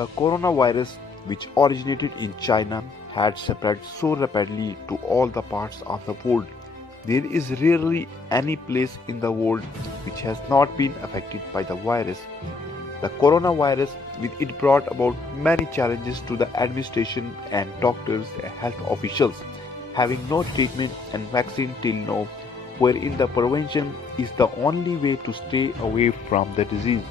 The coronavirus, which originated in China, had spread so rapidly to all the parts of the world. There is rarely any place in the world which has not been affected by the virus. The coronavirus, with it brought about many challenges to the administration and doctors and health officials, having no treatment and vaccine till now, wherein the prevention is the only way to stay away from the disease.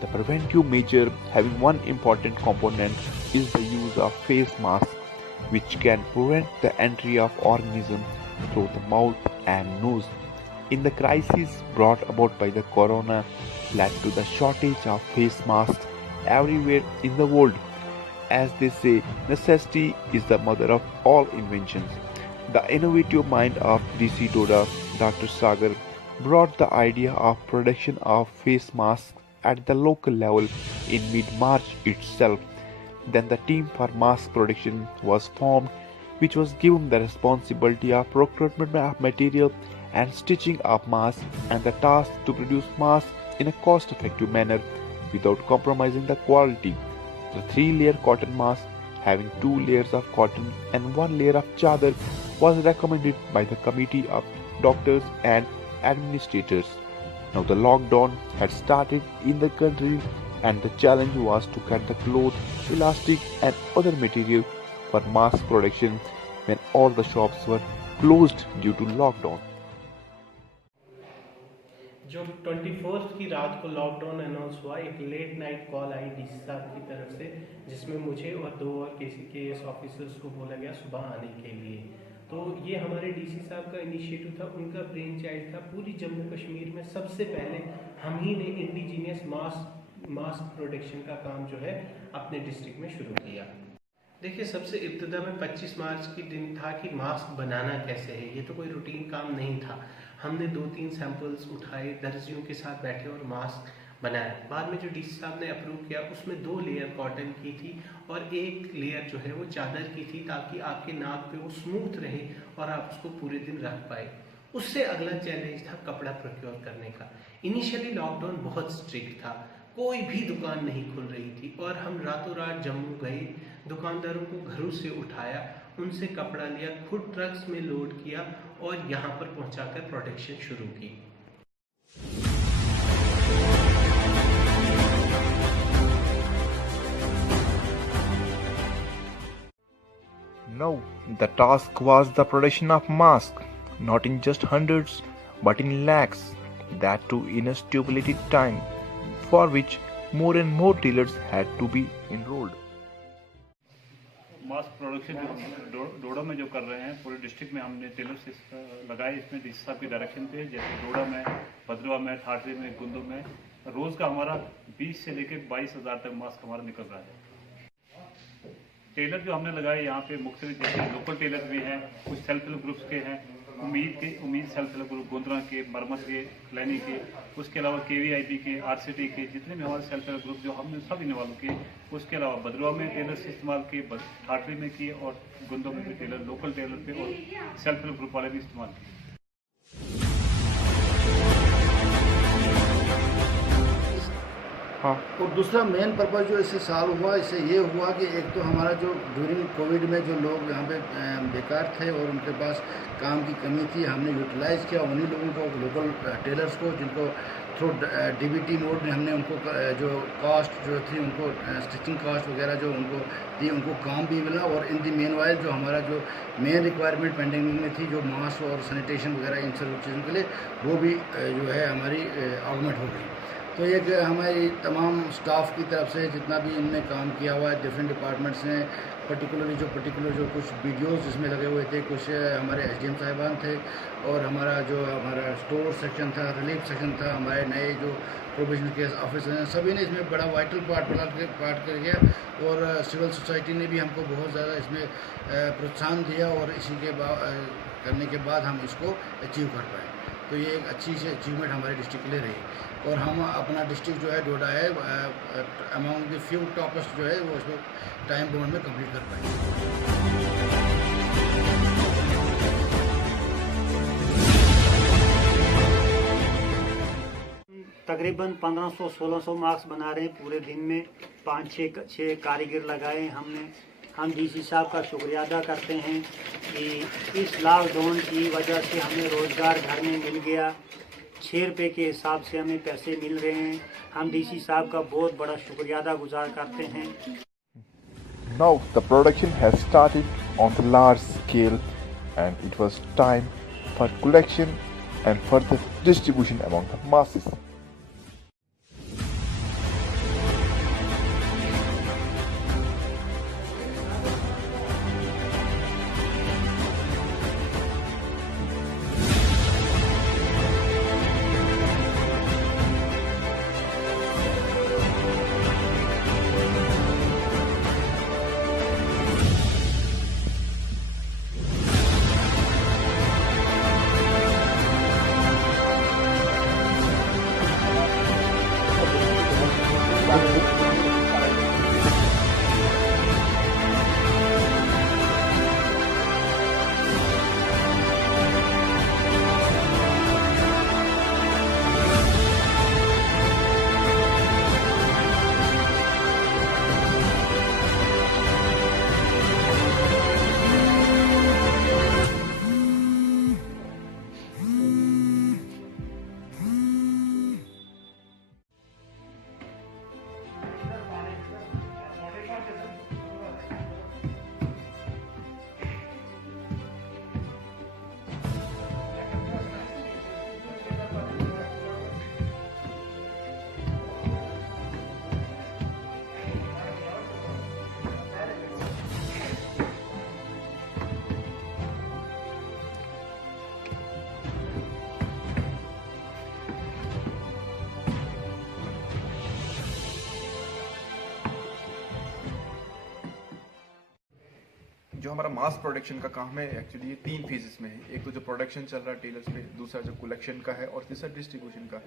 The preventive measure having one important component is the use of face masks, which can prevent the entry of organism through the mouth and nose. In the crisis brought about by the corona led to the shortage of face masks everywhere in the world. As they say, necessity is the mother of all inventions. The innovative mind of DC Doda, Dr. Sagar, brought the idea of production of face masks at the local level in mid-March itself. Then the team for mask production was formed, which was given the responsibility of procurement of material and stitching of masks and the task to produce masks in a cost-effective manner without compromising the quality. The three-layer cotton mask, having 2 layers of cotton and 1 layer of chadar, was recommended by the committee of doctors and administrators. Now the lockdown had started in the country and the challenge was to cut the cloth, elastic and other material for mask production when all the shops were closed due to lockdown. जो 21 की रात को lockdown announce हुआ, एक late night call आई DC साहब की तरफ से, जिसमें मुझे और 2 और केएस ऑफिसर्स को बोला गया सुबह आने के लिए। तो ये हमारे डीसी साहब का इनिशिएटिव था, उनका ब्रेन चाइल्ड था। पूरी जम्मू कश्मीर में सबसे पहले हम ही ने इंडिजीनियस मास्क प्रोडक्शन का काम जो है अपने डिस्ट्रिक्ट में शुरू किया। देखिए, सबसे इब्तदा में 25 मार्च के दिन था कि मास्क बनाना कैसे है। ये तो कोई रूटीन काम नहीं था। हमने 2-3 सैंपल्स उठाए, दर्जियों के साथ बैठे और मास्क बनाया। बाद में जो डीसी साहब ने अप्रूव किया, उसमें 2 लेयर कॉटन की थी और 1 लेयर जो है वो चादर की थी, ताकि आपके नाक पे वो स्मूथ रहे और आप उसको पूरे दिन रख पाए। उससे अगला चैलेंज था कपड़ा प्रोक्योर करने का। इनिशियली लॉकडाउन बहुत स्ट्रिक्ट था, कोई भी दुकान नहीं खुल रही थी और हम रातों रात जम्मू गए, दुकानदारों को घरों से उठाया, उनसे कपड़ा लिया, खुद ट्रक्स में लोड किया और यहाँ पर पहुँचाकर प्रोडक्शन शुरू की। Now, the task was the production of masks, not in just hundreds, but in lakhs, that too in a stipulated time, for which more and more dealers had to be enrolled. Mask production Doda में जो कर रहे हैं, पूरे district में हमने Taylor लगाए। इसमें डीसी साहब की डायरेक्शन पे, जैसे डोडा में, भद्रवा में, ठाठरी में, गुंदू में रोज़ का हमारा 20 से लेकर 22,000 तक मास्क हमारा निकल रहा है। टेलर जो हमने लगाए यहाँ पे मुख्तलिफ, जैसे लोकल टेलर भी हैं, कुछ सेल्फ हेल्प ग्रुप्स के हैं, उम्मीद सेल्फ हेल्प ग्रुप गोंदरा के, मरमत के, क्लैनी के, उसके अलावा KVIP के, RCT के, जितने भी हमारे सेल्फ हेल्प ग्रुप जो हमने सब इन्वॉल्व किए। उसके अलावा भद्रवा में टेलर से इस्तेमाल किए, ठाठरी में किए और गुंदों में भी टेलर, लोकल टेलर पे और सेल्फ हेल्प ग्रुप वाले भी इस्तेमाल किए। और दूसरा मेन पर्पज़ जो इससे सॉल्व हुआ, इससे ये हुआ कि एक तो हमारा जो ड्यूरिंग कोविड में जो लोग यहाँ पे बेकार थे और उनके पास काम की कमी थी, हमने यूटिलाइज़ किया उन्हीं लोगों को, लोकल टेलर्स को, जिनको थ्रू DBT मोड में हमने उनको जो कॉस्ट जो थी, उनको स्टिचिंग कॉस्ट वगैरह जो उनको दी, उनको काम भी मिला। और इन दी मेन वाइल जो हमारा जो मेन रिक्वायरमेंट पेंडिंग में थी, जो मास्क और सैनिटेशन वगैरह इन सब चीज़ों के लिए, वो भी जो है हमारी ऑगमेंट हो गई। तो एक हमारी तमाम स्टाफ की तरफ से जितना भी इनमें काम किया हुआ है, डिफरेंट डिपार्टमेंट्स ने, पर्टिकुलर जो कुछ वीडियोस जिसमें लगे हुए थे, कुछ हमारे SDM साहिबान थे और हमारा स्टोर सेक्शन था, रिलीफ सेक्शन था, हमारे नए जो प्रोविजन केस ऑफिसर हैं, सभी ने इसमें बड़ा वाइटल पार्ट कर गया। और सिविल सोसाइटी ने भी हमको बहुत ज़्यादा इसमें प्रोत्साहन दिया और इसी के करने के बाद हम इसको अचीव कर पाए। तो ये एक अच्छी सी अचीवमेंट हमारे डिस्ट्रिक्ट के लिए रही और हम अपना डिस्ट्रिक्ट जो है डोडा है अमॉन्ग द फ्यू टॉपेस्ट जो है वो उसको टाइम बाउंड में कंप्लीट कर पाएंगे। तकरीबन 1500-1600 मास्क बना रहे हैं पूरे दिन में। 5-6 कारीगर लगाए हैं हमने। हम डीसी साहब का शुक्रिया अदा करते हैं कि इस लॉकडाउन की वजह से हमें रोज़गार घर में मिल गया। 6 रुपये के हिसाब से हमें पैसे मिल रहे हैं। हम डीसी साहब का बहुत बड़ा शुक्रिया अदा गुजार करते हैं। Now the production has started on the large scale and it was time for collection and further distribution among the masses. जो हमारा मास प्रोडक्शन का काम है एक्चुअली ये 3 फेजेस में है। एक तो जो प्रोडक्शन चल रहा है टेलर्स पे, दूसरा जो कलेक्शन का है और तीसरा डिस्ट्रीब्यूशन का।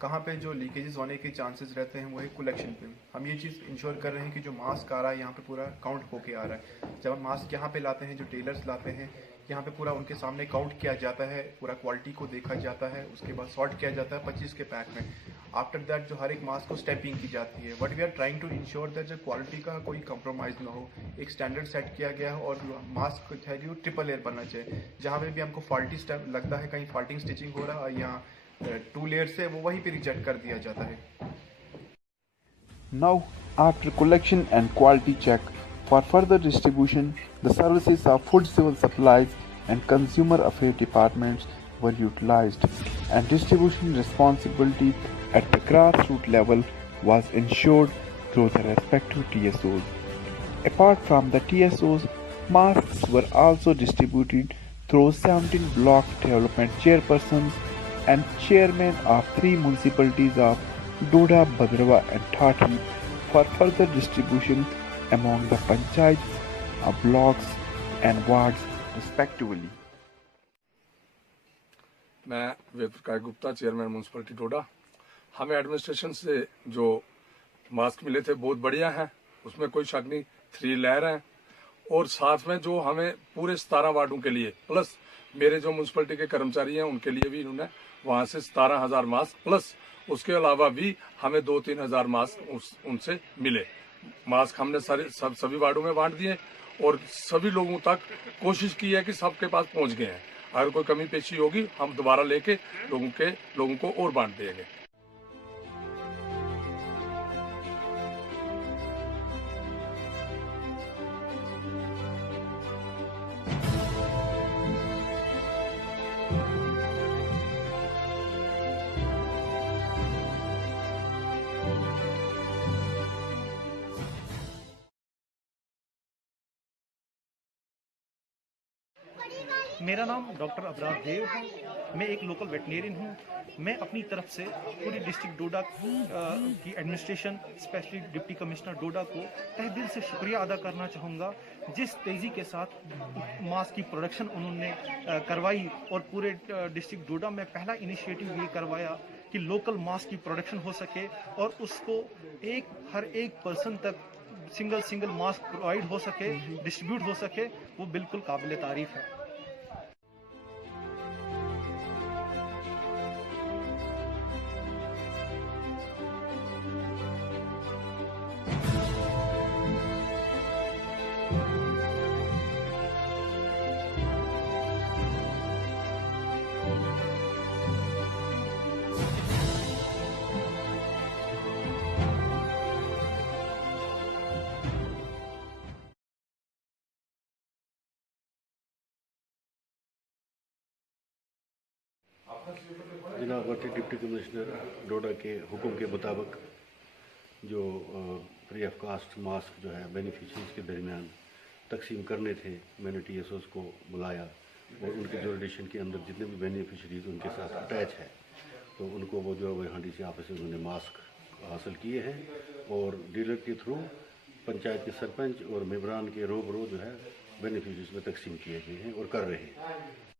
कहाँ पे जो लीकेजेस होने के चांसेस रहते हैं वो है कलेक्शन पे। हम ये चीज़ इंश्योर कर रहे हैं कि जो मास्क आ रहा है यहाँ पे पूरा काउंट होके आ रहा है। जब हम मास्क यहाँ पे लाते हैं, जो टेलर्स लाते हैं, यहाँ पे पूरा उनके सामने काउंट किया जाता है, पूरा क्वालिटी को देखा जाता है, उसके बाद सॉर्ट किया जाता है 25 के पैक में। आफ्टर दैट जो हर एक मास्क को स्टेपिंग की जाती है। But we are trying to ensure that जो क्वालिटी का कोई कंप्रोमाइज़ ना हो। एक स्टैंडर्ड सेट किया गया है और मास्क है जो ट्रिपल लेयर बनना चाहिए। जहाँ पे भी हमको फॉल्टी स्टेप लगता है, कहीं फॉल्टिंग स्टिचिंग हो रहा है, यहाँ 2 लेयर से वो वहीं पे रिजेक्ट कर दिया जाता है। Now, after collection and quality check for further distribution, the services of food civil supplies and consumer affairs departments were utilized, and distribution responsibility at the grassroots level was ensured through the respective TSOs. Apart from the TSOs, masks were also distributed through 17 block development chairpersons and chairmen of 3 municipalities of Doda, Bhadrava and Thati for further distribution among the panchayats of blocks and wards respectively. मैं Ved Prakash Gupta, chairman municipality डोडा। हमें administration से जो mask मिले थे बहुत बढ़िया हैं, उसमें कोई शक नहीं। 3 लेयर हैं और साथ में जो हमें पूरे 17 वार्डों के लिए प्लस मेरे जो म्यूनसिपलिटी के कर्मचारी हैं उनके लिए भी इन्होंने वहाँ से 17,000 मास्क प्लस उसके अलावा भी हमें 2-3 हज़ार मास्क उनसे मिले। मास्क हमने सभी वार्डों में बांट दिए और सभी लोगों तक कोशिश की है कि सबके पास पहुँच गए हैं। अगर कोई कमी पेशी होगी हम दोबारा लेके लोगों को और बांट देंगे। मेरा नाम डॉक्टर अबरार देव है। मैं एक लोकल वेटनेरियन हूँ। मैं अपनी तरफ से पूरी डिस्ट्रिक्ट डोडा की एडमिनिस्ट्रेशन, स्पेशली डिप्टी कमिश्नर डोडा को तहे दिल से शुक्रिया अदा करना चाहूँगा। जिस तेज़ी के साथ मास्क की प्रोडक्शन उन्होंने करवाई और पूरे डिस्ट्रिक्ट डोडा में पहला इनिशिएटिव ये करवाया कि लोकल मास्क की प्रोडक्शन हो सके और उसको हर एक पर्सन तक सिंगल मास्क प्रोवाइड हो सके, डिस्ट्रीब्यूट हो सके, वो बिल्कुल काबिल तारीफ़ है। जनाब वर्ती डिप्टी कमिश्नर डोडा के हुक्म के मुताबिक जो फ्री ऑफ कास्ट मास्क जो है बेनिफिशरीज के दरमियान तकसीम करने थे, मैंने TSOs को बुलाया और उनके जुरिडिक्शन के अंदर जितने भी बेनिफिशरीज उनके साथ अटैच है तो उनको वो जो है DC ऑफिस से उन्होंने मास्क हासिल किए हैं और डीलर के थ्रू पंचायत के सरपंच और मेंबरान के रोबरो जो है बेनिफिशरीज में तकसीम किए गए हैं और कर रहे हैं।